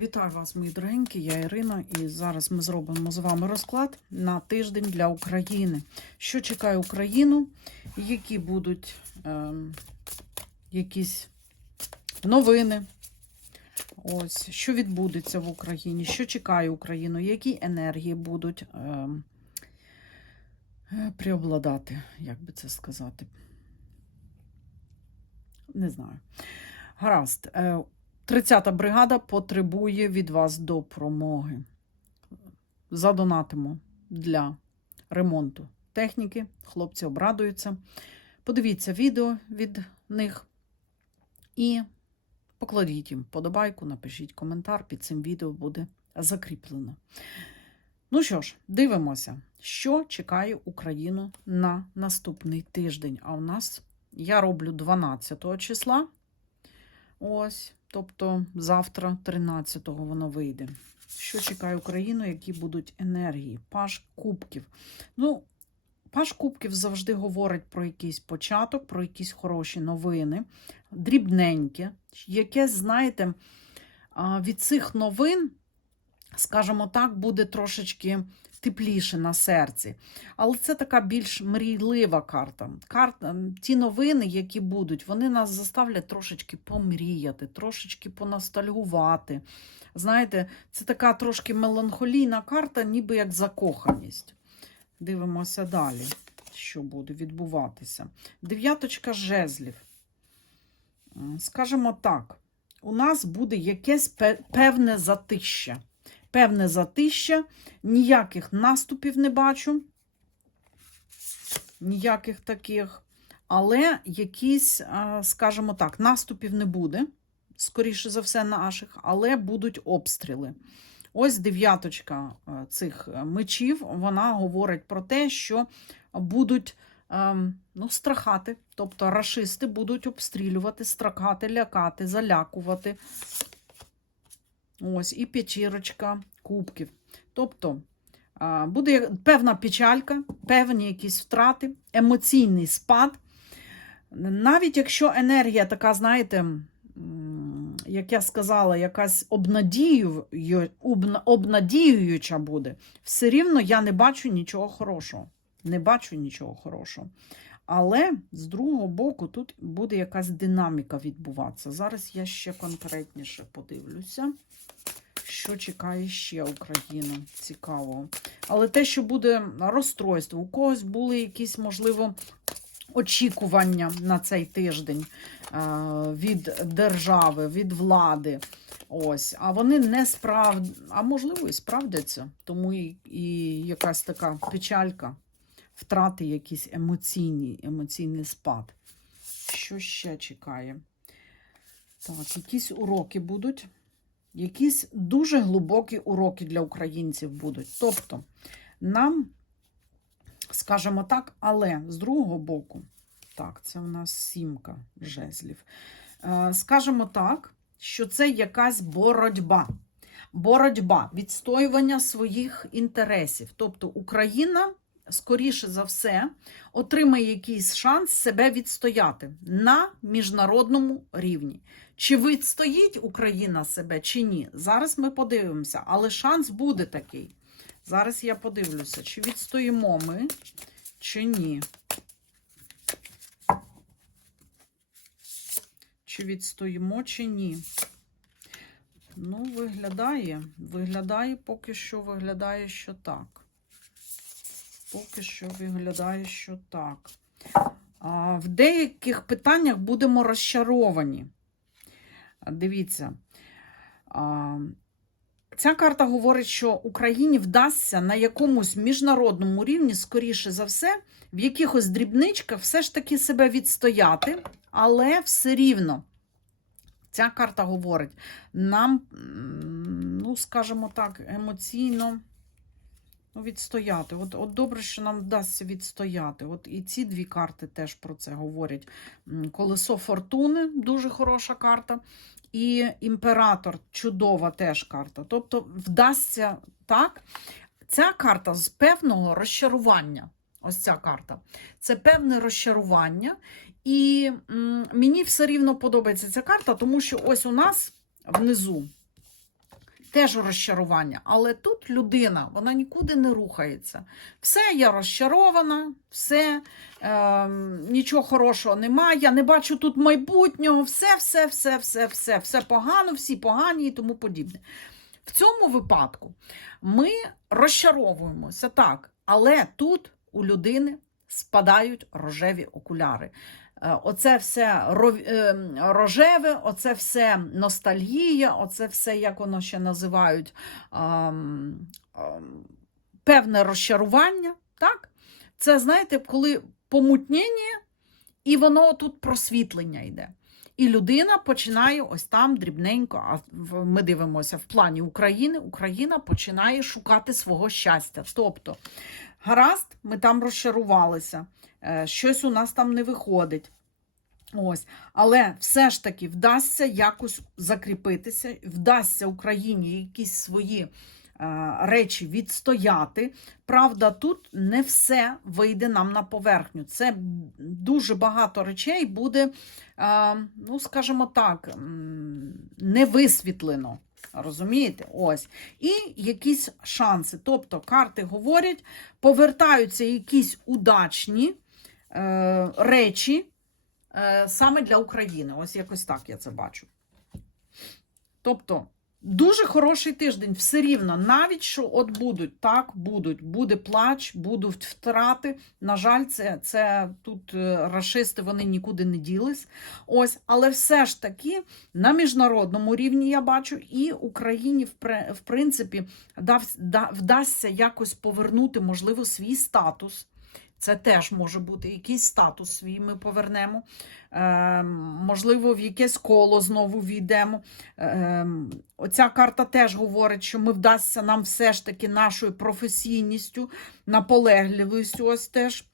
Вітаю вас, мої дорогенькі, я Ірина, і зараз ми зробимо з вами розклад на тиждень для України. Що чекає Україну, які будуть ем, якісь новини, ось, що відбудеться в Україні, що чекає Україну, які енергії будуть е, преобладати, як би це сказати. Не знаю. Гаразд. Е, 30-та бригада потребує від вас допомоги. Задонатимо для ремонту техніки. Хлопці обрадуються. Подивіться відео від них і покладіть їм подобайку, напишіть коментар. Під цим відео буде закріплено. Ну що ж, дивимося, що чекає Україну на наступний тиждень. А у нас я роблю 12 числа. Ось, тобто завтра, 13-го, воно вийде. Що чекає Україну, які будуть енергії? Паш Кубків. Ну, Паш Кубків завжди говорить про якийсь початок, про якісь хороші новини, дрібненьке, яке, знаєте, від цих новин, скажімо так, буде трошечки тепліше на серці. Але це така більш мрійлива карта. карта. Ті новини, які будуть, вони нас заставлять трошечки помріяти, трошечки поностальгувати. Знаєте, це така трошки меланхолійна карта, ніби як закоханість. Дивимося далі, що буде відбуватися. Дев'яточка жезлів. Скажімо так, у нас буде якесь певне затища. Певне затища, ніяких наступів не бачу, ніяких таких, але якісь, скажімо так, наступів не буде, скоріше за все, наших, але будуть обстріли. Ось дев'яточка е, цих е, мечів, вона говорить про те, що будуть ем, ну, страхати, тобто рашисти будуть обстрілювати, страхати, лякати, залякувати. Ось, і п'ятірочка кубків. Тобто буде певна печалька, певні якісь втрати, емоційний спад. Навіть якщо енергія така, знаєте, як я сказала, якась обнадію, обна- обнадіююча буде, все рівно я не бачу нічого хорошого. Не бачу нічого хорошого. Але з другого боку, тут буде якась динаміка відбуватися. Зараз я ще конкретніше подивлюся, що чекає ще Україну. Цікаво. Але те, що буде розстройство, у когось були якісь, можливо, очікування на цей тиждень е, від держави, від влади. Ось, а вони не справ... а можливо, і справдяться. Тому і, і якась така печалька, втрати якісь емоційні, емоційний спад. Що ще чекає? Так, якісь уроки будуть. Якісь дуже глибокі уроки для українців будуть. Тобто, нам, скажімо так, але з другого боку, так, це у нас сімка жезлів. Е, Скажімо так, що це якась боротьба. Боротьба, відстоювання своїх інтересів. Тобто Україна, скоріше за все, отримає якийсь шанс себе відстояти на міжнародному рівні. Чи відстоїть Україна себе, чи ні? Зараз ми подивимося, але шанс буде такий. Зараз я подивлюся, чи відстоїмо ми, чи ні. Чи відстоїмо, чи ні. Ну, виглядає, виглядає, поки що виглядає, що так. Поки що виглядає, що так. А, в деяких питаннях будемо розчаровані. Дивіться. А, Ця карта говорить, що Україні вдасться на якомусь міжнародному рівні, скоріше за все, в якихось дрібничках все ж таки себе відстояти, але все рівно. Ця карта говорить, нам, ну, скажімо так, емоційно ну, відстояти. От, от добре, що нам вдасться відстояти. От і ці дві карти теж про це говорять. Колесо фортуни дуже хороша карта. І імператор чудова теж карта. Тобто вдасться так. Ця карта з певного розчарування. Ось ця карта. Це певне розчарування. І м, мені все рівно подобається ця карта, тому що ось у нас внизу теж розчарування. Але тут людина, вона нікуди не рухається. Все, я розчарована, все, е, нічого хорошого немає. Я не бачу тут майбутнього, все, все, все, все, все, все погано, всі погані і тому подібне. В цьому випадку ми розчаровуємося так, але тут у людини спадають рожеві окуляри. Е, Оце все е, рожеве, оце все ностальгія, оце все, як воно ще називають, певне розчарування. Так? Це, знаєте, коли помутнення, і воно тут просвітлення йде. І людина починає ось там дрібненько, а ми дивимося в плані України, Україна починає шукати свого щастя. Тобто, гаразд, ми там розчарувалися, е, щось у нас там не виходить. Ось, але все ж таки вдасться якось закріпитися, вдасться Україні якісь свої речі відстояти. Правда, тут не все вийде нам на поверхню. Це дуже багато речей буде, е, ну скажімо так, не висвітлено. Розумієте? Ось. І якісь шанси. Тобто карти говорять, повертаються якісь удачні е, речі е, саме для України. Ось якось так я це бачу. Тобто, дуже хороший тиждень, все рівно, навіть що от будуть, так, будуть, буде плач, будуть втрати. На жаль, це, це тут е, рашисти вони нікуди не ділись. Ось, але все ж таки на міжнародному рівні я бачу, і Україні, в, принципі, вдасться якось повернути, можливо, свій статус. Це теж може бути якийсь статус свій ми повернемо. Е, можливо, в якесь коло знову війдемо. Е, оця карта теж говорить, що ми вдасться нам все ж таки нашою професійністю, наполегливістю. Ось теж.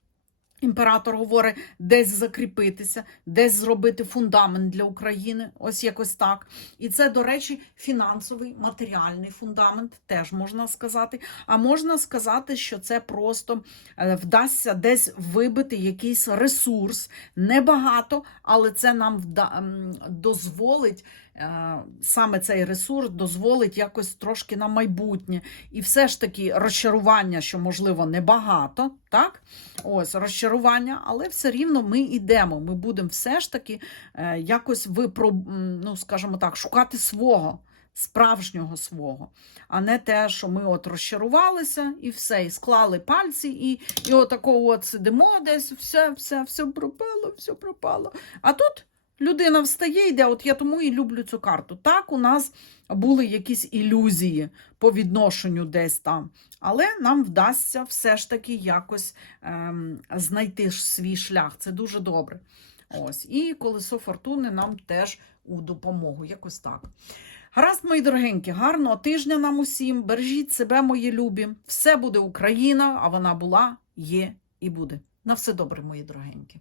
Імператор говорить, десь закріпитися, десь зробити фундамент для України, ось якось так. І це, до речі, фінансовий матеріальний фундамент, теж можна сказати. А можна сказати, що це просто е, вдасться десь вибити якийсь ресурс, небагато, але це нам дозволить. Е, Саме цей ресурс дозволить якось трошки на майбутнє. І все ж таки розчарування, що можливо небагато, так? Ось розчарування, але все рівно ми йдемо. Ми будемо все ж таки е, якось випро, ну, скажімо так, шукати свого, справжнього свого, а не те, що ми от розчарувалися і все, і склали пальці, і, і отакого от сидимо десь, все, все, все пропало, все пропало. А тут. Людина встає, йде, от я тому і люблю цю карту. Так, у нас були якісь ілюзії по відношенню десь там, але нам вдасться все ж таки якось ем, знайти свій шлях. Це дуже добре. Ось. І колесо фортуни нам теж у допомогу. Якось так. Гаразд, мої дорогенькі, гарного тижня нам усім. Бережіть себе, мої любі. Все буде Україна, а вона була, є і буде. На все добре, мої дорогенькі.